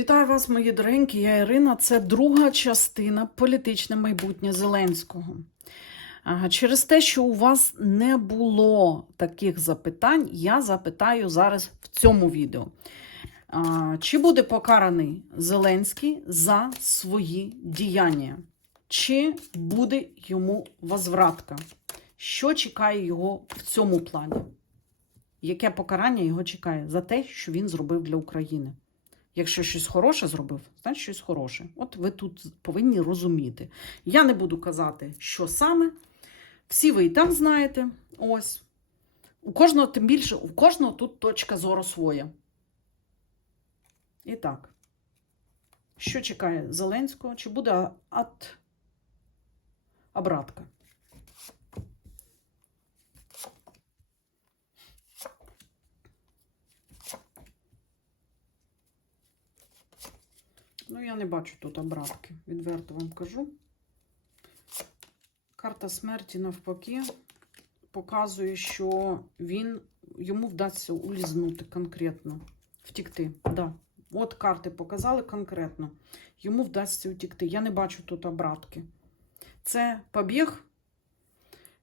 Вітаю вас, мої доренькі. Я Ірина. Це друга частина політичне майбутнє Зеленського. Через те, що у вас не було таких запитань, я запитаю зараз в цьому відео. Чи буде покараний Зеленський за свої діяння? Чи буде йому возвратка? Що чекає його в цьому плані? Яке покарання його чекає за те, що він зробив для України? Якщо щось хороше зробив, значить щось хороше. От ви тут повинні розуміти. Я не буду казати, що саме. Всі ви і так знаєте. Ось. У кожного, тим більше, у кожного тут точка зору своя. І так. Що чекає Зеленського? Чи буде ат... обратка? Ну, я не бачу тут обратки, відверто вам кажу. Карта смерті навпаки показує, що він йому вдасться улізнути конкретно, втікти. Да. От карти показали конкретно. Йому вдасться втікти. Я не бачу тут обратки. Це побіг.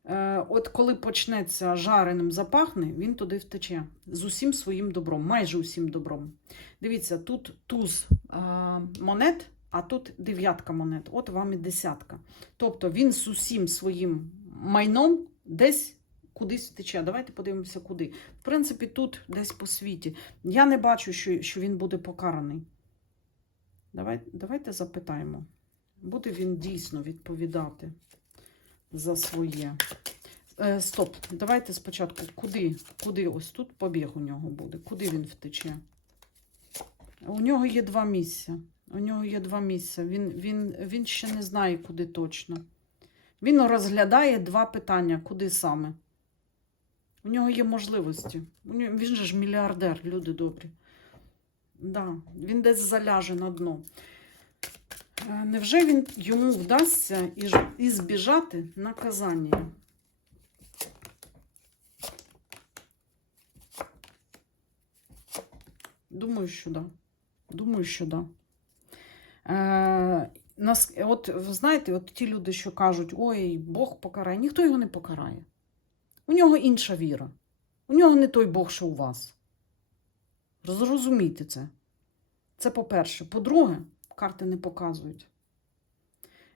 Е, От коли почнеться жареним запахне, він туди втече з усім своїм добром, майже усім добром. Дивіться, тут туз е, монет, а тут дев'ятка монет. От вам і десятка. Тобто він з усім своїм майном десь кудись втече. Давайте подивимося, куди. В принципі, тут десь по світі. Я не бачу, що, що він буде покараний. Давай, давайте запитаємо. Буде він дійсно відповідати за своє. Е, стоп, давайте спочатку, куди, куди ось тут побіг у нього буде? Куди він втече? У нього є два місця. У нього є два місця. Він, він, він ще не знає, куди точно. Він розглядає два питання, куди саме. У нього є можливості. Він же ж мільярдер, люди добрі. Да, він десь заляже на дно. Е, Невже він йому вдасться і, збіжати наказання? Думаю, що да. Думаю, що да. Е, нас, от знаєте, от ті люди, що кажуть, ой, Бог покарає, ніхто його не покарає. У нього інша віра. У нього не той Бог, що у вас. Зрозумійте це. Це по-перше. По-друге, карти не показують.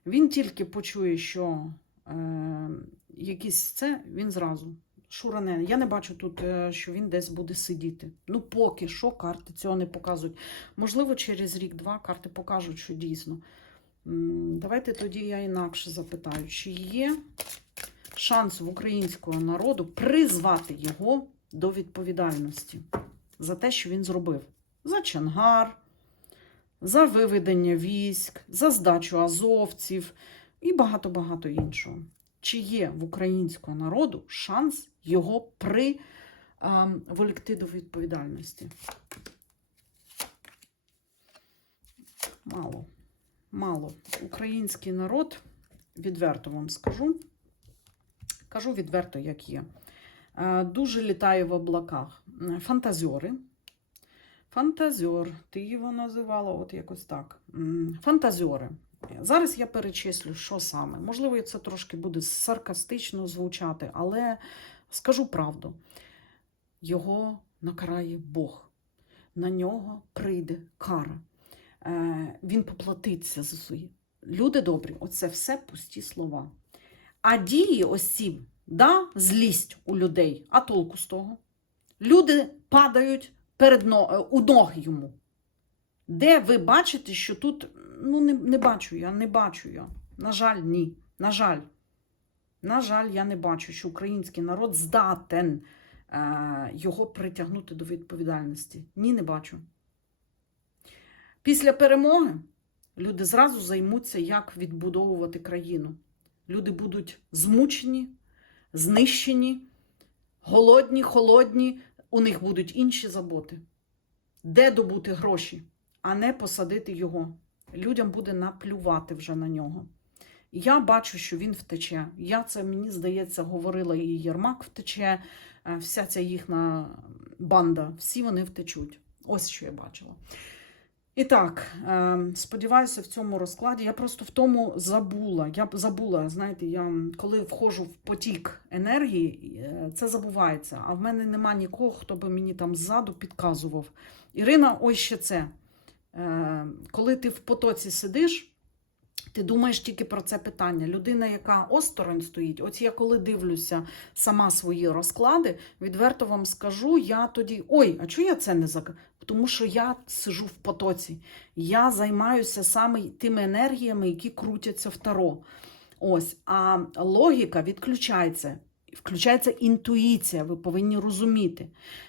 Він тільки почує, що е, якісь це, він зразу. Шуране. Я не бачу тут, е, що він десь буде сидіти. Ну, поки що карти цього не показують. Можливо, через рік-два карти покажуть, що дійсно. Давайте тоді я інакше запитаю, чи є шанс в українського народу призвати його до відповідальності за те, що він зробив. За Чангар, за виведення військ, за здачу азовців і багато-багато іншого. Чи є в українського народу шанс його приволікти до відповідальності? Мало. Мало. Український народ, відверто вам скажу, кажу відверто, як є. Е, Дуже літає в облаках. Е, Фантазьори. Фантазьор, ти його називала от якось так. М, Фантазьори. Зараз я перечислю, що саме. Можливо, це трошки буде саркастично звучати, але скажу правду: його накарає Бог. На нього прийде кара. Е, Він поплатиться за свої. Люди добрі, оце все пусті слова. А дії ці, да, злість у людей. А толку з того? Люди падають перед но, е, у ноги йому. Де ви бачите, що тут, ну, не, не бачу я, не бачу я. На жаль, ні. На жаль. На жаль, я не бачу, що український народ здатен е, його притягнути до відповідальності. Ні, не бачу. Після перемоги люди зразу займуться, як відбудовувати країну. Люди будуть змучені, знищені, голодні, холодні, у них будуть інші заботи. Де добути гроші, а не посадити його. Людям буде наплювати вже на нього. Я бачу, що він втече. Я це, мені здається, говорила і Єрмак втече, е, вся ця їхня банда, всі вони втечуть. Ось що я бачила. І так, е, сподіваюся, в цьому розкладі я просто в тому забула. Я забула, знаєте, я коли входжу в потік енергії, е, це забувається. А в мене нема нікого, хто би мені там ззаду підказував. Ірина, ось ще це. Е, коли ти в потоці сидиш, ти думаєш тільки про це питання. Людина, яка осторонь стоїть, от я коли дивлюся сама свої розклади, відверто вам скажу, я тоді. Ой, а чого я це не зак... Тому що я сижу в потоці. Я займаюся саме тими енергіями, які крутяться в таро. Ось, а логіка відключається. Включається інтуїція, ви повинні розуміти.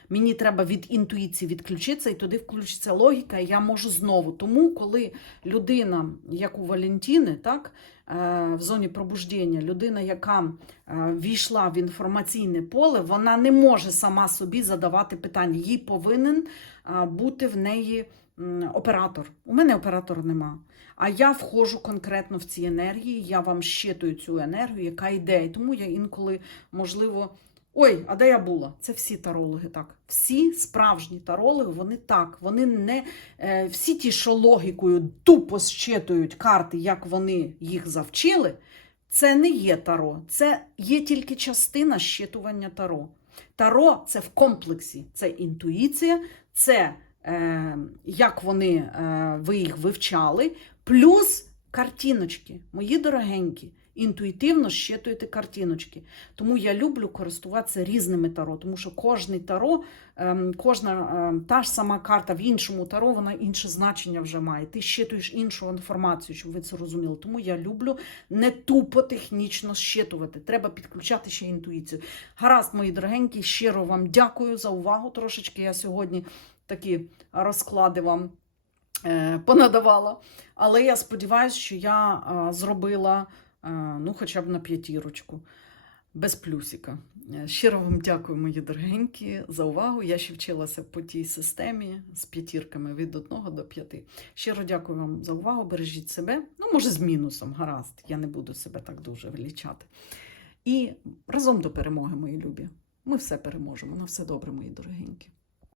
Мені треба від інтуїції відключитися, і туди включиться логіка, і я можу знову. Тому, коли людина, як у Валентіни, так, е, в зоні пробуждення, людина, яка е, війшла в інформаційне поле, вона не може сама собі задавати питання. Їй повинен е, бути в неї оператор. У мене оператора нема. А я входжу конкретно в ці енергії, я вам щитую цю енергію, яка йде. І тому я інколи, можливо, ой, а де я була? Це всі тарологи так. Всі справжні тарологи, вони так. Вони не е, всі ті, що логікою тупо щитують карти, як вони їх завчили. Це не є таро, це є тільки частина щитування таро. Таро це в комплексі, це інтуїція, це як вони, е, ви їх вивчали, плюс картиночки. Мої дорогенькі, інтуїтивно щитуєте картиночки. Тому я люблю користуватися різними таро, тому що кожний таро, ем, кожна ем, та ж сама карта в іншому таро, вона інше значення вже має. Ти щитуєш іншу інформацію, щоб ви це розуміли. Тому я люблю не тупо технічно щитувати. Треба підключати ще інтуїцію. Гаразд, мої дорогенькі, щиро вам дякую за увагу. Трошечки я сьогодні такі розклади вам е, понадавала. Але я сподіваюся, що я е, зробила е, ну, хоча б на п'ятірочку, без плюсика. Щиро вам дякую, мої дорогенькі, за увагу. Я ще вчилася по тій системі з п'ятірками від 1 до 5. Щиро дякую вам за увагу. Бережіть себе. Ну, може, з мінусом, гаразд. Я не буду себе так дуже величати. І разом до перемоги, мої любі. Ми все переможемо. На все добре, мої дорогенькі.